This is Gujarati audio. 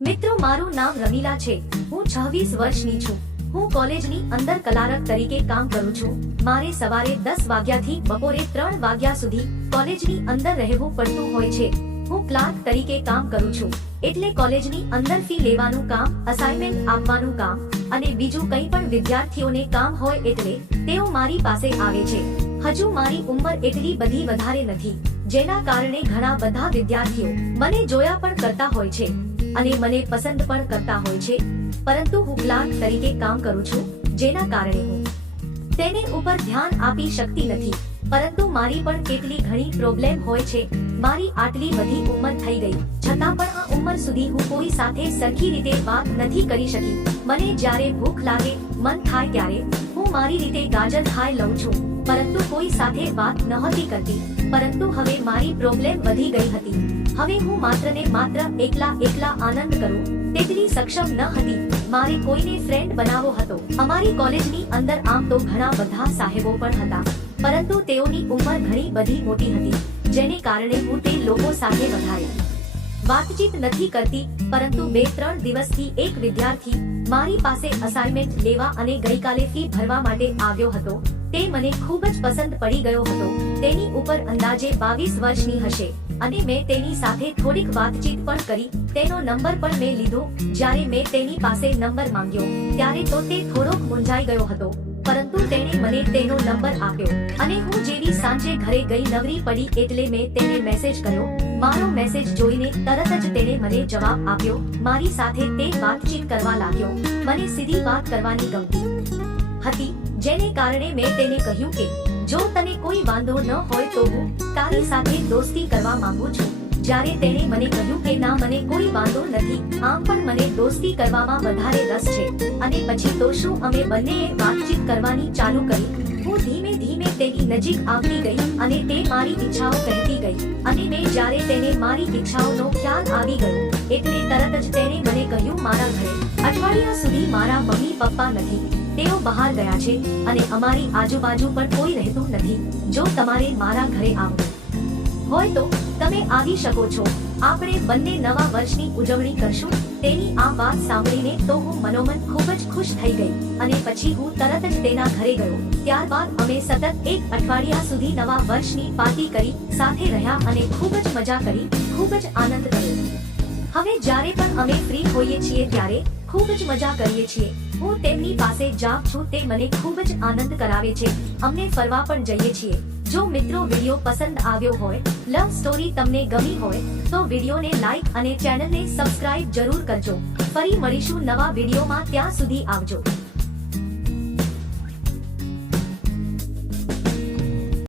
મિત્રો, મારું નામ રમીલા છે. હું 26 વર્ષની છું. હું કોલેજની અંદર કલારક તરીકે કામ કરું છું. મારે સવારે 10 વાગ્યાથી બપોરે 3 વાગ્યા સુધી કોલેજની અંદર રહેવું પડતું હોય છે. હું ક્લાર્ક તરીકે કામ કરું છું, એટલે કોલેજની અંદર ફી લેવાનું કામ, અસાઇનમેન્ટ આપવાનું કામ અને બીજું કંઈ પણ વિદ્યાર્થીઓને કામ હોય એટલે તેઓ મારી પાસે આવે છે. હજુ મારી ઉંમર એટલી બધી વધારે નથી, જેના કારણે ઘણા બધા વિદ્યાર્થીઓ મને જોયા પણ કરતા હોય છે અને મને પસંદ પણ કરતા હોય છે. પરંતુ હું ક્લાર્ક તરીકે કામ કરું છું, જેના કારણે હું તેને ઉપર ધ્યાન આપી શકતી નથી. પરંતુ મારી પણ કેટલી ઘણી પ્રોબ્લેમ હોય છે. મારી આટલી બધી ઉંમર થઈ ગઈ છતાં પણ આ ઉંમર સુધી હું કોઈ સાથે સરખી રીતે વાત નથી કરી શકી. મને જ્યારે ભૂખ લાગે, મન થાય ત્યારે હું મારી રીતે ગાજર ખાઈ લઉં છું, પરંતુ કોઈ સાથે વાત નહોતી કરતી. પરંતુ હવે મારી પ્રોબ્લેમ વધી ગઈ હતી. હવે હું માત્ર ને માત્ર એકલા આનંદ કરું તેટલી સક્ષમ ન હતી. મારે કોઈને ફ્રેન્ડ બનાવવો હતો. અમારી કોલેજની અંદર આમ તો ઘણા બધા સાહેબો પણ હતા, પરંતુ તેઓની ઉંમર ઘણી બધી મોટી હતી, જેને કારણે હું તે લોકો સાથે વધારે વાતચીત નથી કરતી. પરંતુ 2-3 દિવસથી એક વિદ્યાર્થી મારી પાસે અસાઇનમેન્ટ લેવા અને ગઈકાલે ફી ભરવા માટે આવ્યો હતો. તે મને ખૂબ જ પસંદ પડી ગયો હતો. તેની ઉપર અંદાજે 22 વર્ષની હશે અને મેં તેની સાથે થોડીક વાતચીત પણ કરી. તેનો નંબર પણ મેં લીધો. જ્યારે મેં તેની પાસે નંબર માંગ્યો ત્યારે તો તે થોડોક મૂંઝાઈ ગયો હતો, પરંતુ તેણે મને તેનો નંબર આપ્યો અને હું જેવી સાંજે ઘરે ગઈ નવરી પડી એટલે મેં તેને મેસેજ કર્યો. મારો મેસેજ જોઈને તરત જ તેણે મને જવાબ આપ્યો. મારી સાથે તે વાતચીત કરવા લાગ્યો. મને સીધી વાત કરવાની ગમતી હતી, જેને કારણે મેં તેને કહ્યું કે જો તને કોઈ વાંધો ન હોય તો હું તારી સાથે દોસ્તી કરવા માંગુ છું. જ્યારે તેણે મને કહ્યું કે ના, મને કોઈ વાંધો નથી, આમ પણ મને દોસ્તી કરવામાં વધારે રસ છે. અને પછી તો શું, અમે બંનેએ વાતચીત કરવાની ચાલુ કરી. હું ધીમે ધીમે તેની નજીક આવતી ગઈ અને તે મારી ઈચ્છાઓ કહેતી ગઈ. અને મેં જ્યારે તેને મારી ઈચ્છાઓનો ખ્યાલ આવી ગયો એટલે તરત જ તેણે મને કહ્યું, મારા ઘરે અઠવાડિયા સુધી મારા મમ્મી પપ્પા નથી. તેઓ બહાર ગયા છે અને અમારી આજુબાજુ પણ કોઈ રહેતું નથી. જો તમારે મારા ઘરે આવવું હોય તો તમે આવી શકો છો. આપણે બંને નવા વર્ષની ઉજવણી કરશું. તેની આ વાત સાંભળીને તો હું મનોમન ખૂબ જ ખુશ થઈ ગઈ અને પછી હું તરત જ તેના ઘરે ગયો. ત્યારબાદ અમે સતત 1 અઠવાડિયા સુધી નવા વર્ષની પાર્ટી કરી, સાથે રહ્યા અને ખૂબ જ મજા કરી, ખૂબ જ આનંદ કર્યો. હવે જ્યારે પણ અમે ફ્રી હોઈએ છીએ ત્યારે ખૂબ જ મજા કરીએ છીએ. હું તેમની પાસે જાઉં છું, તે મને ખૂબ જ આનંદ કરાવે છે. અમને ફરવા પણ જઈએ છીએ. જો મિત્રો વિડિયો પસંદ આવ્યો હોય, લવ સ્ટોરી તમને ગમી હોય તો વિડિયોને લાઈક અને ચેનલને સબસ્ક્રાઇબ જરૂર કરજો. ફરી મળીશું નવા વિડિયોમાં. ત્યાં સુધી આવજો.